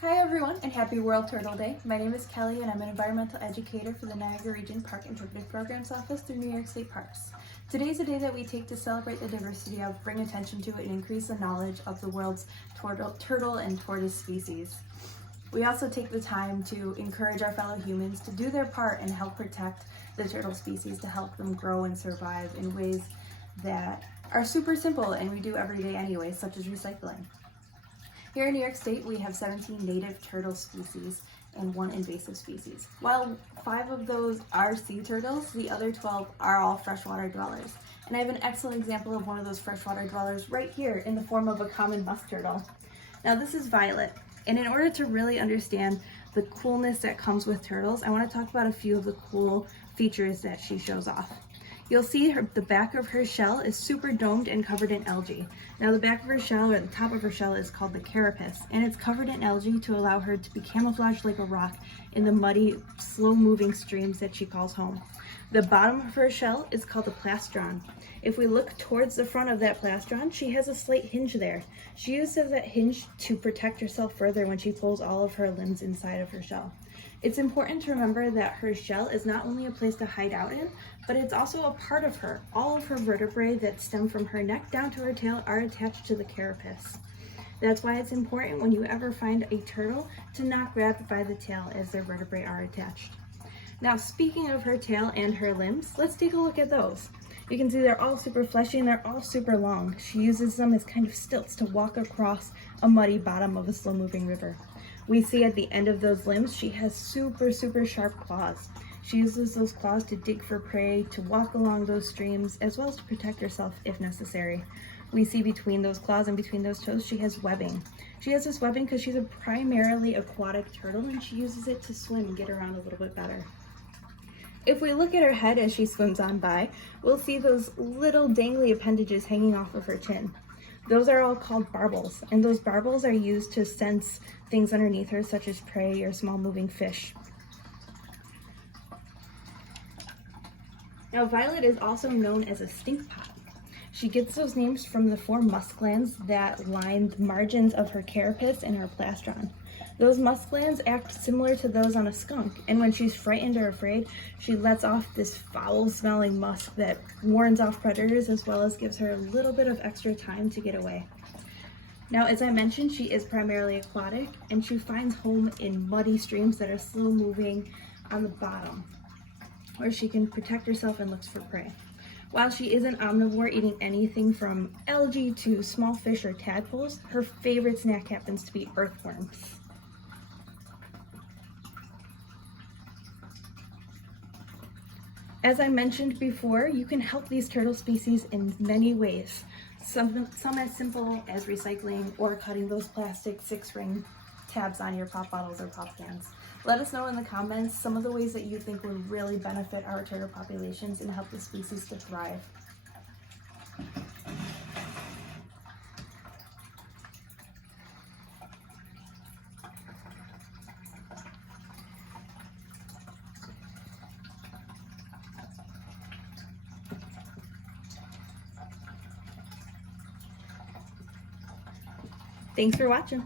Hi everyone and happy World Turtle Day. My name is Kelly and I'm an environmental educator for the Niagara Region Park Interpretive Programs Office through New York State Parks. Today is a day that we take to celebrate the diversity of, bring attention to, and increase the knowledge of the world's turtle and tortoise species. We also take the time to encourage our fellow humans to do their part and help protect the turtle species to help them grow and survive in ways that are super simple and we do every day anyway, such as recycling. Here in New York State, we have 17 native turtle species and 1 invasive species. While 5 of those are sea turtles, the other 12 are all freshwater dwellers. And I have an excellent example of one of those freshwater dwellers right here in the form of a common musk turtle. Now this is Violet, and in order to really understand the coolness that comes with turtles, I want to talk about a few of the cool features that she shows off. You'll see the back of her shell is super domed and covered in algae. Now the back of her shell, or the top of her shell, is called the carapace, and it's covered in algae to allow her to be camouflaged like a rock in the muddy, slow-moving streams that she calls home. The bottom of her shell is called the plastron. If we look towards the front of that plastron, she has a slight hinge there. She uses that hinge to protect herself further when she pulls all of her limbs inside of her shell. It's important to remember that her shell is not only a place to hide out in, but it's also a part of her. All of her vertebrae that stem from her neck down to her tail are attached to the carapace. That's why it's important when you ever find a turtle to not grab it by the tail as their vertebrae are attached. Now, speaking of her tail and her limbs, let's take a look at those. You can see they're all super fleshy and they're all super long. She uses them as kind of stilts to walk across a muddy bottom of a slow-moving river. We see at the end of those limbs, she has super sharp claws. She uses those claws to dig for prey, to walk along those streams, as well as to protect herself if necessary. We see between those claws and between those toes, she has webbing. She has this webbing because she's a primarily aquatic turtle and she uses it to swim and get around a little bit better. If we look at her head as she swims on by, we'll see those little dangly appendages hanging off of her chin. Those are all called barbels, and those barbels are used to sense things underneath her, such as prey or small moving fish. Now, Violet is also known as a stink pot. She gets those names from the 4 musk glands that line the margins of her carapace and her plastron. Those musk glands act similar to those on a skunk, and when she's frightened or afraid, she lets off this foul-smelling musk that warns off predators as well as gives her a little bit of extra time to get away. Now, as I mentioned, she is primarily aquatic, and she finds home in muddy streams that are slow-moving on the bottom, where she can protect herself and looks for prey. While she is an omnivore, eating anything from algae to small fish or tadpoles, her favorite snack happens to be earthworms. As I mentioned before, you can help these turtle species in many ways. Some as simple as recycling or cutting those plastic 6-ring tabs on your pop bottles or pop cans. Let us know in the comments some of the ways that you think would really benefit our turtle populations and help the species to thrive. Thanks for watching.